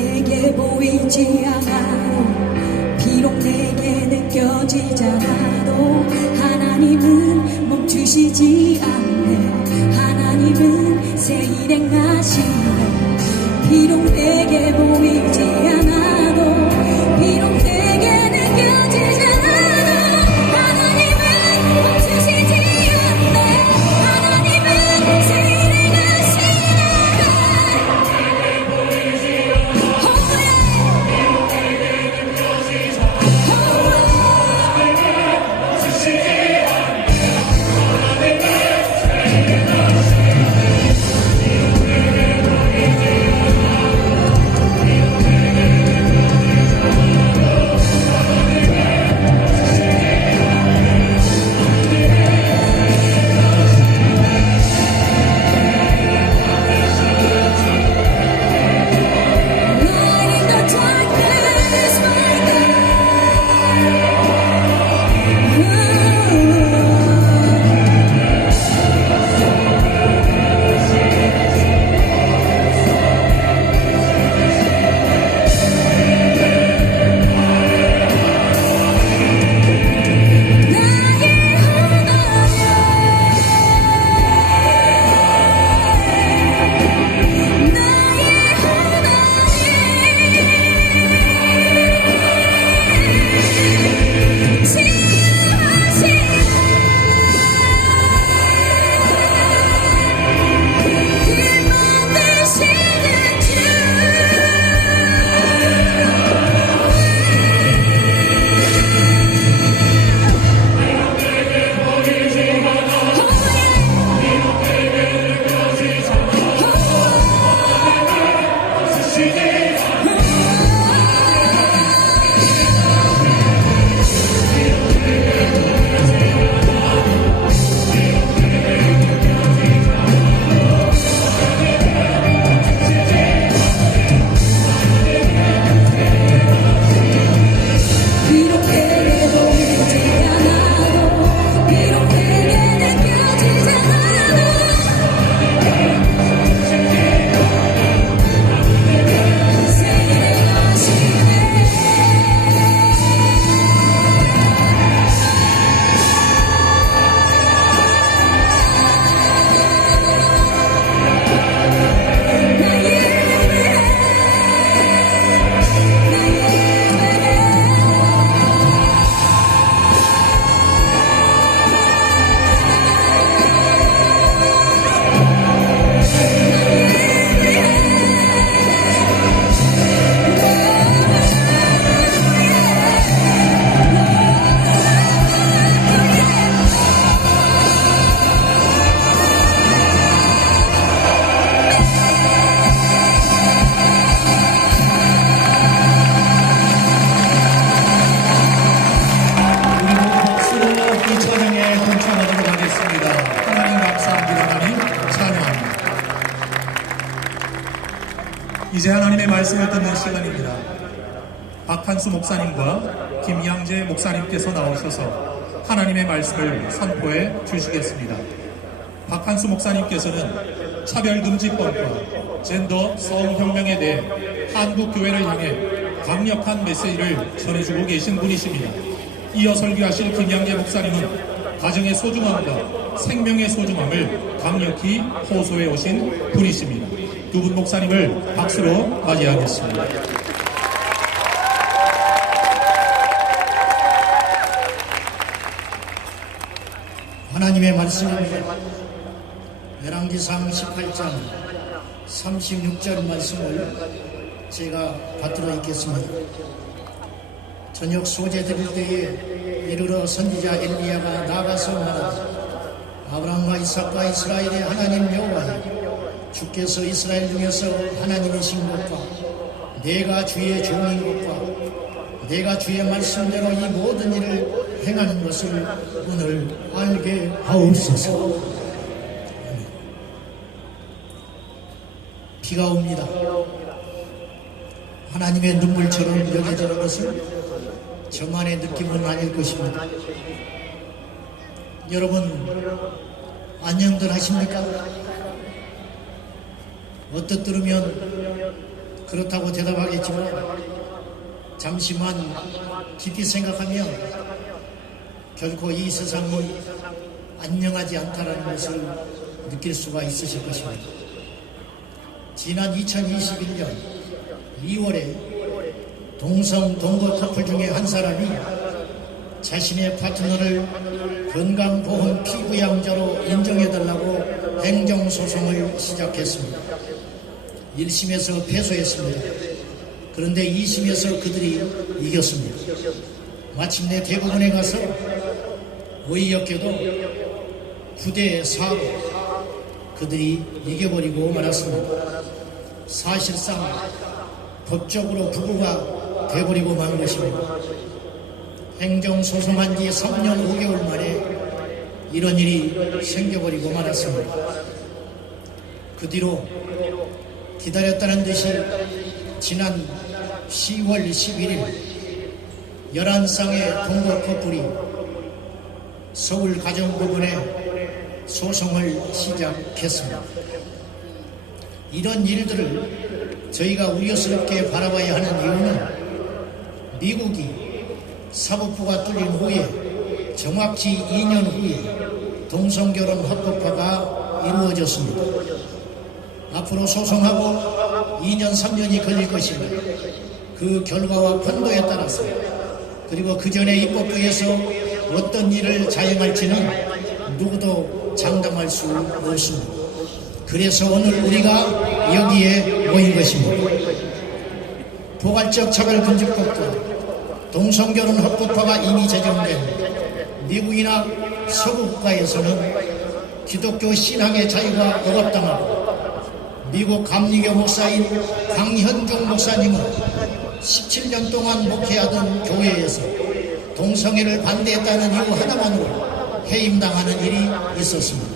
내게 보이지 않아도 비록 내게 느껴지지 않아도 하나님은 멈추시지 않네. 하나님은 새 일 행하시네. 비록 내게 보이지 않아도 비록 내게 느껴지지 않아도 하나님은 멈추시지 않네. 하나님은 새 일 행하시네. 이제 하나님의 말씀을 듣는 시간입니다. 박한수 목사님과 김양재 목사님께서 나오셔서 하나님의 말씀을 선포해 주시겠습니다. 박한수 목사님께서는 차별금지법과 젠더 성혁명에 대해 한국교회를 향해 강력한 메시지를 전해주고 계신 분이십니다. 이어 설교하실 김양재 목사님은 가정의 소중함과 생명의 소중함을 강력히 호소해 오신 분이십니다. 두 분 목사님을 박수로 맞이하겠습니다. 하나님의 말씀입니다. 열왕기상 18장 36절 말씀을 제가 받들어 읽겠습니다. 저녁 소재 드릴 때에 이르러 선지자 엘리야가 나가서 말하되 아브라함과 이삭과 이스라엘의 하나님 여호와여, 주께서 이스라엘 중에서 하나님이신 것과 내가 주의 종인 것과 내가 주의 말씀대로 이 모든 일을 행하는 것을 오늘 알게 하옵소서. 비가 옵니다. 하나님의 눈물처럼 여겨지는 것은 저만의 느낌은 아닐 것입니다. 여러분 안녕들 하십니까? 어떻 들으면 그렇다고 대답하겠지만 잠시만 깊이 생각하면 결코 이 세상이 안녕하지 않다는 것을 느낄 수가 있으실 것입니다. 지난 2021년 2월에 동성 동거 커플 중에 한 사람이 자신의 파트너를 건강보험 피부양자로 인정해달라고 행정소송을 시작했습니다. 1심에서 패소했습니다. 그런데 2심에서 그들이 이겼습니다. 마침내 대법원에 가서 어이없게도 9대 4로 그들이 이겨버리고 말았습니다. 사실상 법적으로 부부가 되어버리고 만 것입니다. 행정소송한 지 3년 5개월 만에 이런 일이 생겨버리고 말았습니다. 그 뒤로 기다렸다는 듯이 지난 10월 11일 11쌍의 동거 커플이 서울 가정법원에 소송을 시작했습니다. 이런 일들을 저희가 우려스럽게 바라봐야 하는 이유는 미국이 사법부가 뚫린 후에 정확히 2년 후에 동성결혼 합법화가 이루어졌습니다. 앞으로 소송하고 2년 3년이 걸릴 것입니다. 그 결과와 판도에 따라서 그리고 그 전에 입법부에서 어떤 일을 자행할지는 누구도 장담할 수 없습니다. 그래서 오늘 우리가 여기에 모인 것입니다. 포괄적 차별금지법도 동성결혼 합법화가 이미 제정된 미국이나 서구 국가에서는 기독교 신앙의 자유가 억압당하고 미국 감리교 목사인 강현종 목사님은 17년 동안 목회하던 교회에서 동성애를 반대했다는 이유 하나만으로 해임당하는 일이 있었습니다.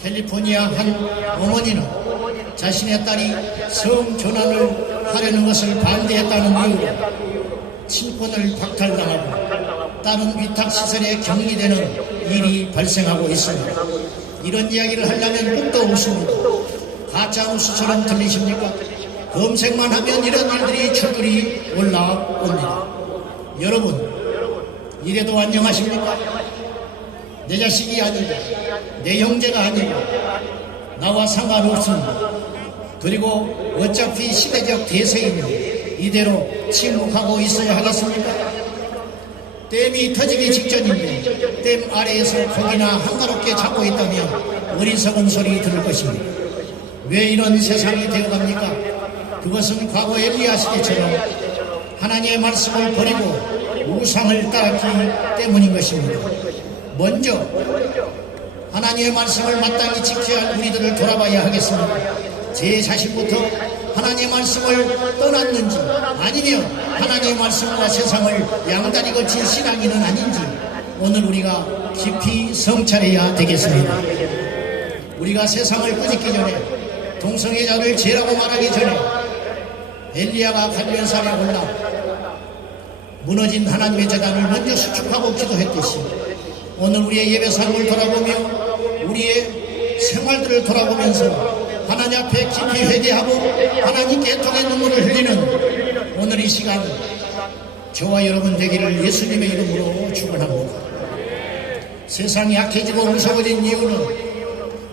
캘리포니아 한 어머니는 자신의 딸이 성전환을 하려는 것을 반대했다는 이유로 친권을 박탈당하고 딸은 위탁시설에 격리되는 일이 발생하고 있습니다. 이런 이야기를 하려면 끝도 없습니다. 가짜뉴스처럼 들리십니까? 검색만 하면 이런 일들이 줄줄이 올라옵니다. 여러분, 이래도 안녕하십니까? 내 자식이 아니고 내 형제가 아니고 나와 상관없습니다. 그리고 어차피 시대적 대세이니 이대로 침묵하고 있어야 하겠습니까? 댐이 터지기 직전인데 댐 아래에서 고기나 한가롭게 잡고 있다면 어리석은 소리 들을 것입니다. 왜 이런 세상이 되어갑니까? 그것은 과거 엘리야 시대처럼 하나님의 말씀을 버리고 우상을 따랐기 때문인 것입니다. 먼저 하나님의 말씀을 마땅히 지켜야 할 우리들을 돌아봐야 하겠습니다. 제 자신부터 하나님의 말씀을 떠났는지 아니면 하나님의 말씀과 세상을 양다리 거친 신앙인은 아닌지 오늘 우리가 깊이 성찰해야 되겠습니다. 우리가 세상을 꾸짖기 전에 동성애자를 죄라고 말하기 전에 엘리야가 갈멜산에 올라 무너진 하나님의 제단을 먼저 수축하고 기도했듯이 오늘 우리의 예배 삶을 돌아보며 우리의 생활들을 돌아보면서 하나님 앞에 깊이 회개하고 하나님께 애통의 눈물을 흘리는 오늘 이 시간 저와 여러분 되기를 예수님의 이름으로 축원합니다. 세상이 약해지고 무서워진 이유는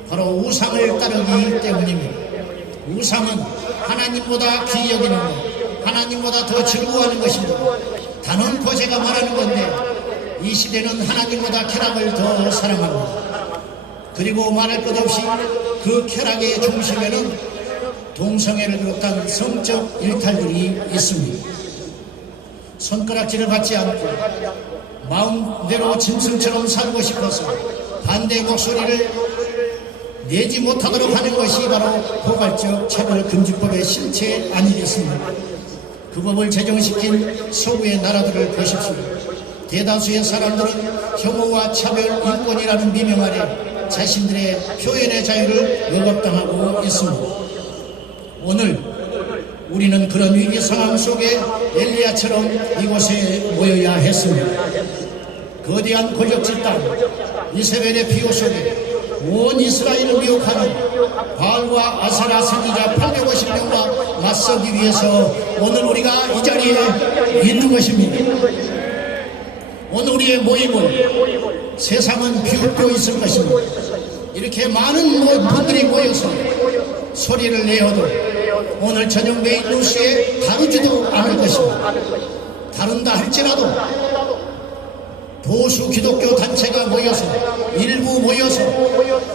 바로 우상을 따르기 때문입니다. 우상은 하나님보다 귀히 여기는 것, 하나님보다 더 즐거워하는 것입니다. 단언코 제가 말하는 건데 이 시대는 하나님보다 쾌락을 더 사랑합니다. 그리고 말할 것 없이 그 쾌락의 중심에는 동성애를 비롯한 성적 일탈들이 있습니다. 손가락질을 받지 않고 마음대로 짐승처럼 살고 싶어서 반대 목소리를 내지 못하도록 하는 것이 바로 포괄적 차별금지법의 실체 아니겠습니까? 그 법을 제정시킨 서구의 나라들을 보십시오. 대다수의 사람들은 혐오와 차별 인권이라는 미명 아래 자신들의 표현의 자유를 억압당하고 있습니다. 오늘 우리는 그런 위기 상황 속에 엘리야처럼 이곳에 모여야 했습니다. 거대한 권력질 땅 이세벨의 비호 속에 온 이스라엘을 미혹하는 바알과 아세라 선지자 850명과 맞서기 위해서 오늘 우리가 이 자리에 있는 것입니다. 오늘 우리의 모임을 세상은 비웃고 있을 것입니다. 이렇게 많은 분들이 모여서 소리를 내어도 오늘 저녁 메인 뉴스에 다루지도 않을 것입니다. 다룬다 할지라도 보수 기독교 단체가 모여서 일부 모여서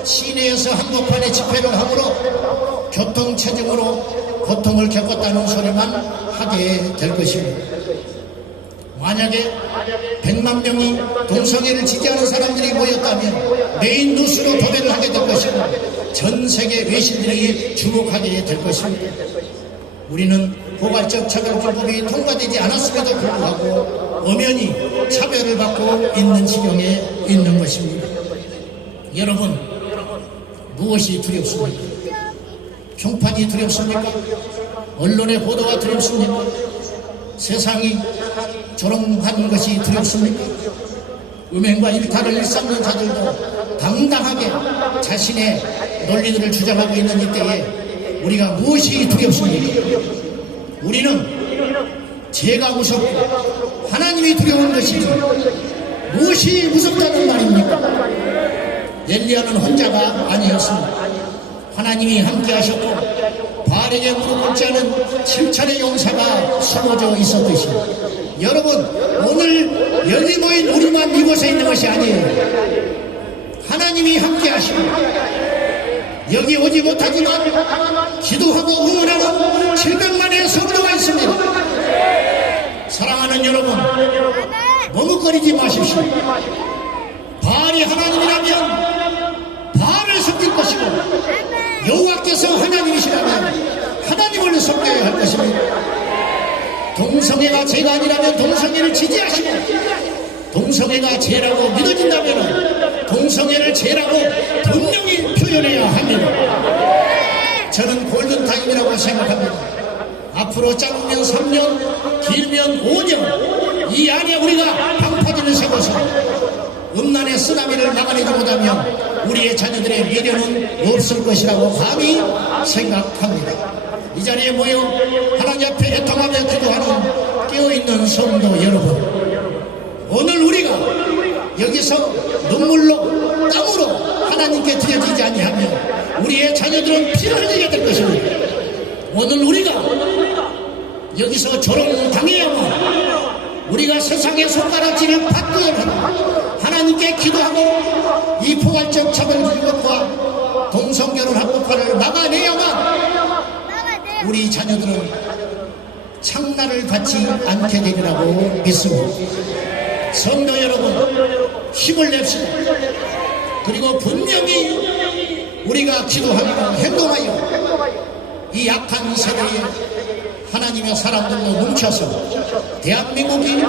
시내에서 한복판에 집회를 하므로 교통체증으로 고통을 겪었다는 소리만 하게 될 것입니다. 만약에 100만 명이 동성애를 지지하는 사람들이 모였다면 메인 뉴스로 도배를 하게 될 것이고 전 세계 외신들이 주목하게 될 것입니다. 우리는 포괄적 차별법이 통과되지 않았음에도 불구하고 엄연히 차별을 받고 있는 지경에 있는 것입니다. 여러분, 무엇이 두렵습니까? 평판이 두렵습니까? 언론의 보도가 두렵습니까? 세상이 조롱하는 것이 두렵습니까? 음행과 일탈을 일삼는 자들도 당당하게 자신의 논리들을 주장하고 있는 이때에 우리가 무엇이 두렵습니까? 우리는 죄가 무섭고 하나님이 두려운 것이지 무엇이 무섭다는 말입니까? 엘리야는 혼자가 아니었습니다. 하나님이 함께 하셨고 바알에게 무릎 꿇지 않은 7천의 용사가 숨어져 있었듯이 여러분, 오늘 여기 모인 우리만 이곳에 있는 것이 아니에요. 하나님이 함께 하시고 여기 오지 못하지만 기도하고 응원하는 700만의 성도가 있습니다. 사랑하는 여러분, 머뭇거리지 마십시오. 바알이 하나님이라면 바알을 섬길 것이고 여호와께서 하나님이시라면 하나님을 섬겨야 할 것입니다. 동성애가 죄가 아니라면 동성애를 지지하시고 동성애가 죄라고 믿어진다면 동성애를 죄라고 분명히 표현해야 합니다. 저는 골든타임이라고 생각합니다. 앞으로 짧으면 3년, 길면 5년 이 안에 우리가 방파제를 세워서 음란의 쓰나미를 막아내지 못하면 우리의 자녀들의 미래는 없을 것이라고 감히 생각합니다. 이 자리에 모여 하나님 앞에 애통하며 기도하는 깨어있는 성도 여러분, 오늘 우리가 여기서 눈물로 땀으로 하나님께 드려지지 아니하면 우리의 자녀들은 피를 흘리게 될 것입니다. 오늘 우리가 여기서 조롱당해야만 우리가 세상의 손가락질을 받고야 하나님께 기도하고 이 포괄적 차별과 동성결혼 합법화를 막아내야만 우리 자녀들은 창날을 받지 않게 되리라고 믿습니다. 성도 여러분, 힘을 냅시다. 그리고 분명히 우리가 기도하며 행동하여 이 약한 세대에 하나님의 사람들로 뭉쳐서 대한민국이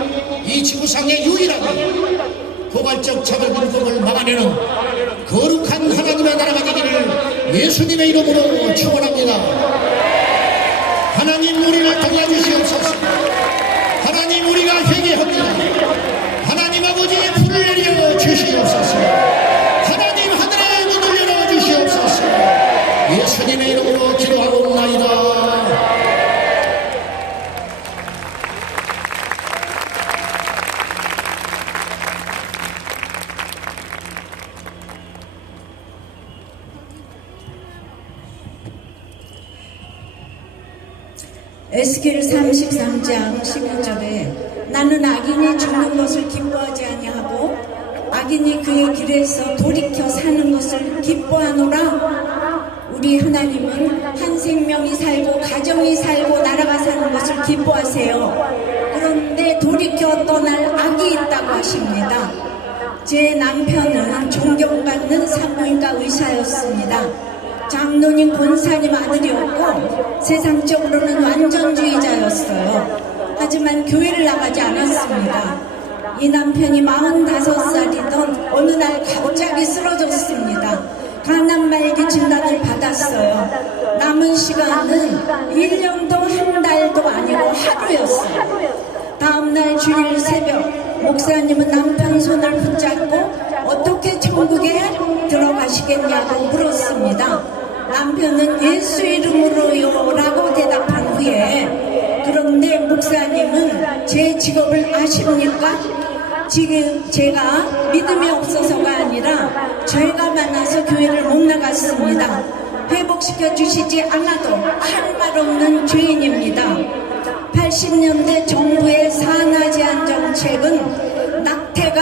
이 지구상의 유일하게 포괄적 차별금법을 막아내는 거룩한 하나님의 나라가 되기를 예수님의 이름으로 축원합니다. 하나님, 우리를 도와주시옵소서. 하나님, 우리가 회개합니다. 하나님 아버지의 불을 내려 주시옵소서. 하나님, 하늘의 문을 열어 주시옵소서. 예수님의 이름으로 기도하옵나이다. 에스겔 33장 11절에 나는 악인이 죽는 것을 기뻐하지 아니하고 악인이 그의 길에서 돌이켜 사는 것을 기뻐하노라. 우리 하나님은 한 생명이 살고 가정이 살고 나라가 사는 것을 기뻐하세요. 그런데 돌이켜 떠날 악이 있다고 하십니다. 제 남편은 존경받는 산부인과 의사였습니다. 장로님 권사님 아들이었고 세상적으로는 완전주의자였어요. 하지만 교회를 나가지 않았습니다. 이 남편이 45살이던 어느 날 갑자기 쓰러졌습니다. 간암말기 진단을 받았어요. 남은 시간은 1년도 한 달도 아니고 하루였어요. 다음날 주일 새벽 목사님은 남편 손을 붙잡고 어떻게 천국에 들어가시겠냐고 물었습니다. 남편은 예수 이름으로요 라고 대답한 후에. 그런데 목사님은 제 직업을 아십니까? 지금 제가 믿음이 없어서가 아니라 죄가 많아서 교회를 못 나갔습니다. 회복시켜 주시지 않아도 할 말 없는 죄인입니다. 80년대 정부의 산하 제한 정책은 낙태가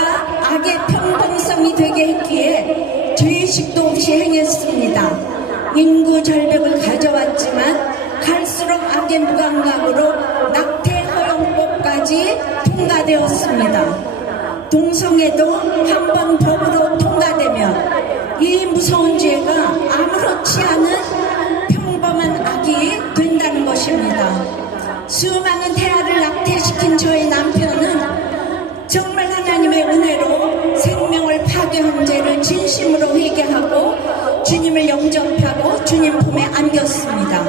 악의 평등성이 되게 했기에 죄의식도 없이 행했습니다. 인구 절벽을 가져왔지만 갈수록 악의 무감각으로 낙태 허용법까지 통과되었습니다. 동성애도 한번 법으로 통과되면 이 무서운 죄가 아무렇지 않은 평범한 악이 된다는 것입니다. 수많은 태아를 낙태시킨 저희 남편은 정말 하나님의 은혜로 생명을 파괴한 죄를 진심으로 회개하고 주님을 영접하고 주님 품에 안겼습니다.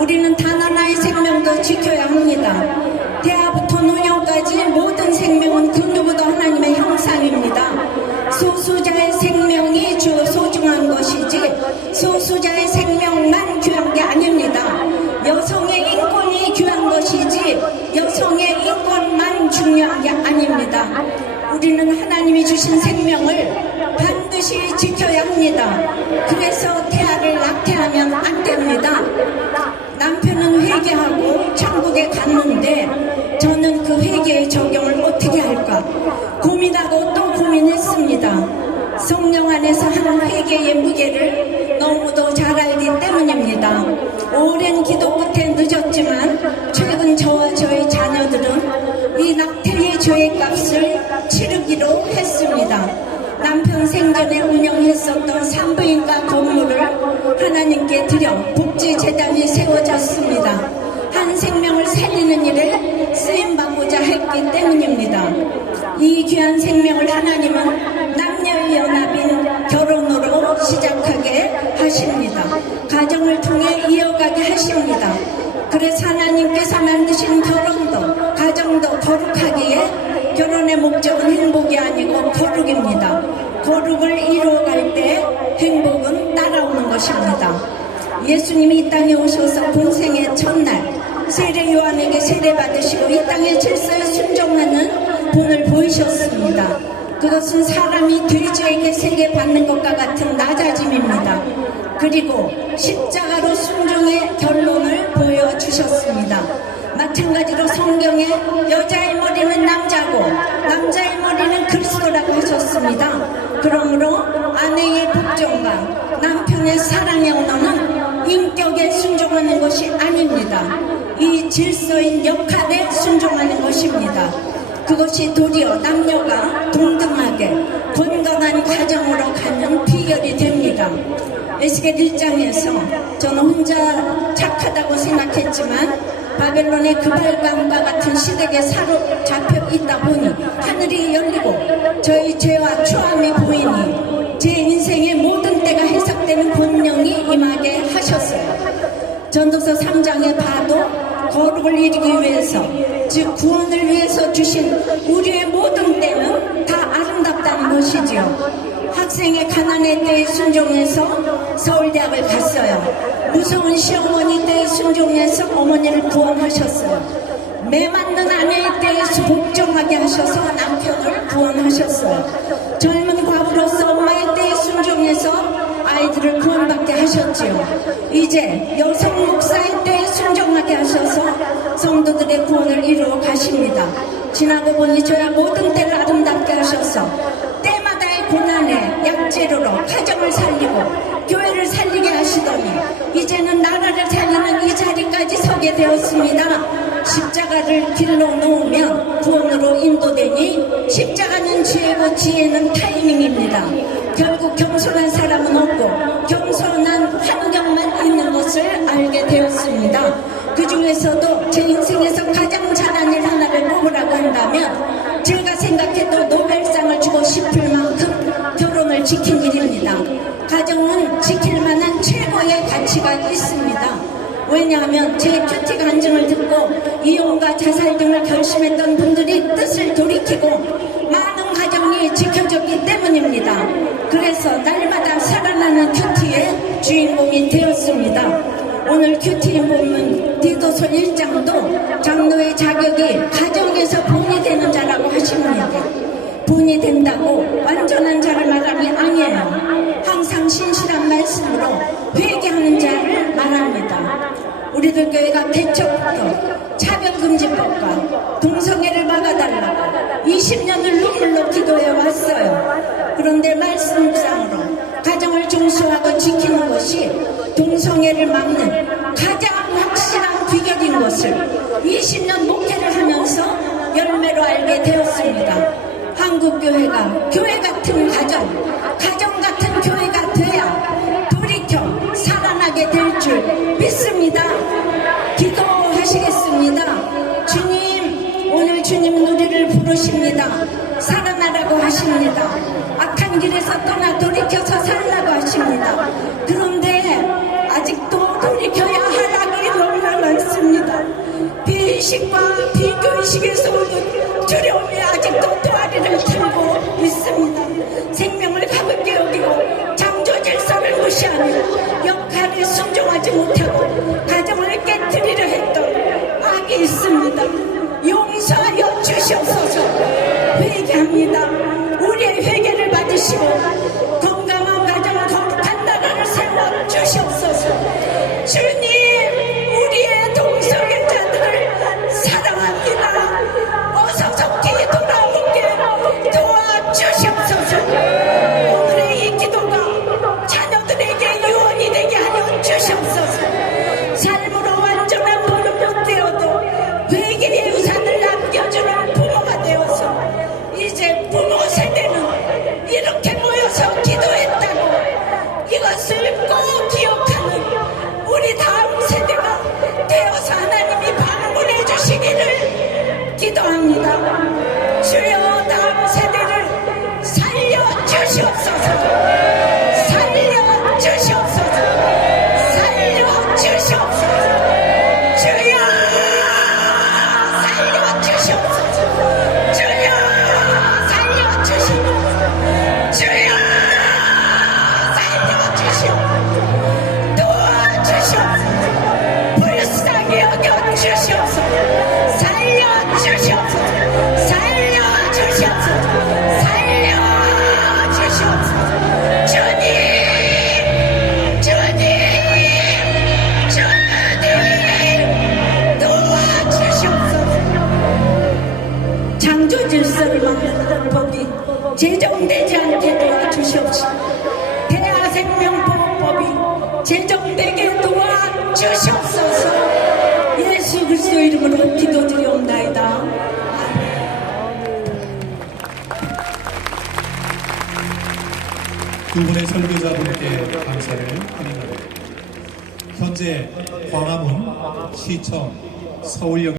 우리는 단 하나의 생명도 지켜야 합니다. 태아부터 노년까지 모든 생명은 그 누구도 하나님의 형상입니다. 소수자의 생명이 소중한 것이지 소수자의 생명만 귀한 게 아닙니다. 여성의 인권이 귀한 것이지 여성의 인권만 중요한 게 아닙니다. 우리는 하나님이 주신 생명을 반드시 지켜야 합니다. 그래서 태아를 낙태하면 안 됩니다. 남편은 회개하고 천국에 갔는데 저는 그 회개의 적용을 어떻게 할까 고민하고 또 고민했습니다. 성령 안에서 하는 회개의 무게를 너무도 잘 알기 때문입니다. 오랜 기도 끝에 늦었지만 최근 저와 저희 자녀들은 이 낙태의 죄의 값을 치르기로 했습니다. 남편 생전에 운영했었던 산부인과 건물을 하나님께 드려 복지재단이 세워졌습니다. 한 생명을 살리는 일에 쓰임받고자 했기 때문입니다. 이 귀한 생명을 하나님은 남녀의 연합인 결혼으로 시작하게 하십니다. 가정을 통해 이어가게 하십니다. 그래서 하나님께서 만드신 결혼도 가정도 거룩하기에 결혼의 목적은 행복이 아니고 거룩입니다. 거룩을 이루어갈 때 행복은 따라오는 것입니다. 예수님이 이 땅에 오셔서 공생의 첫날 세례 요한에게 세례받으시고 이 땅의 질서에 순종하는 본을 보이셨습니다. 그것은 사람이 돼지에게 세례받는 것과 같은 낮아짐입니다. 그리고 십자가로 순종의 결론을 보여주셨습니다. 마찬가지로 성경에 여자의 머리는 남자고 남자의 머리는 그리스도라고 하셨습니다. 그러므로 아내의 복종과 남편의 사랑의 언어는 인격에 순종하는 것이 아닙니다. 이 질서인 역할에 순종하는 것입니다. 그것이 도리어 남녀가 동등하게 건강한 가정으로 가는 비결이 됩니다. 에스겔 1장에서 저는 혼자 착하다고 생각했지만 바벨론의 그발감과 같은 시댁에 사로잡혀 있다 보니 하늘이 열리고 저희 죄와 추함이 보이니 제 인생의 모든 때가 해석되는 권능이 임하게 하셨어요. 전도서 3장에 봐도 거룩을 이루기 위해서 즉 구원을 위해서 주신 우리의 모든 때는 다 아름답다는 것이지요. 학생의 가난의 때에 순종해서 서울대학을 갔어요. 무서운 시어머니 때에 순종해서 어머니를 구원하셨어요. 매 맞는 아내의 때에 복종하게 하셔서 남편을 구원하셨어요. 젊은 과부로서 엄마의 때에 순종해서 아이들을 구원받게 하셨지요. 이제 여성 목사의 때에 순종하게 하셔서 성도들의 구원을 이루어 가십니다. 지나고 보니 저야 모든 때를 아름답게 하셔서 때마다의 고난에 약재료로 가정을 살리고 교회를 살리게 하시더니 이제는 나라를 살리는 이 자리까지 서게 되었습니다. 십자가를 길러 놓으면 구원으로 인도되니 십자가는 지혜고 지혜는 타이밍입니다. 결국 겸손한 사람은 없고 겸손한 환경만 있는 것을 알게 되었습니다. 그 중에서도 제 인생에서 가장 잘한 일 하나를 뽑으라고 한다면 제가 생각해도 노벨상을 주고 싶을 만큼 결혼을 지킨 일입니다. 가정은 지킬 만한 최고의 가치가 있습니다. 왜냐하면 제 큐티 간증을 듣고 이혼과 자살 등을 결심했던 분들이 뜻을 돌이키고 많은 가정이 지켜졌기 때문입니다. 그래서 날마다 살아나는 큐티의 주인공이 되었습니다. 오늘 큐티인 본문 디도서 1장도 장로의 자격이 가정에서 본이 되는 자라고 하십니다. 본이 된다고 완전한 자를 말함이 아니에요. 항상 신실한 말씀으로 회개하는 자를 말합니다. 우리들 교회가 개척부터 차별금지법과 동성애를 막아달라고 20년을 눈물로 기도해 왔어요. 그런데 말씀상으로 가정을 중수하고 지키는 것이 동성애를 막는 가장 확실한 비결인 것을 20년 목회를 하면서 열매로 알게 되었습니다. 한국교회가 교회 같은 가정 같은 교회가 돼야 돌이켜 살아나게 될 줄 믿습니다. 기도하시겠습니다. 주님, 오늘 주님 우리를 부르십니다. 살아나라고 하십니다. 악한 길에서 떠나 돌이켜서 살라고 하십니다. 그런데 아직도 돌이켜야 할 악이 너무나 많습니다. 비의식과 비교의식에서 오는 두려움이 아직도 또아리를 틀고 있습니다. 생명을 가볍게 여기고 창조 질서를 무시하며 역할에 순종하지 못하고 가정을 깨뜨리려 했던 악이 있습니다. 용서하여 주시옵소서. 회개합니다. 우리의 회개를 받으시고 건강한 가정, 거룩한 나라를 세워 주시옵소서. 주님, 우리의 동성애자들을 사랑합니다. 어서 속히 돌아오게 도와주시옵소서. 오늘의 이 기도가 자녀들에게 유언이 되게 하여 주시옵소서. 삶으로 완전한 부모가 못 되어도 회개의 유산을 남겨주는 부모가 되어서 이제 부모 세대는 이렇게 모여서 기도했다고 이것을 꼭 기억하는 우리 다음 세대가 되어서 하나님이 방문해 주시기를 기도합니다. 주여, 다음 세대를 살려주시옵소서. 살려주시옵소서. 살려주시옵소서. 주여, 살려주시옵소서. 주여, 살려주시옵소서. 주여, 살려주시옵소서. 도와주시옵소서. 불쌍히 여겨주시옵소서. 살려주시옵소서. 살려주시옵소서. 살려주시옵소서. 주님, 주님, 주님, 도와주시옵소서. 창조 질서를 막는 법이 제정되지 않게 도와주시옵소서. 대하생명보호법이 제정되게 도와주시옵소서. 예수 그리스도 이름으로 기도드리옵나이다. 두 분의 설교자분께 감사를 드립니다. 현재 광화문 시청 서울역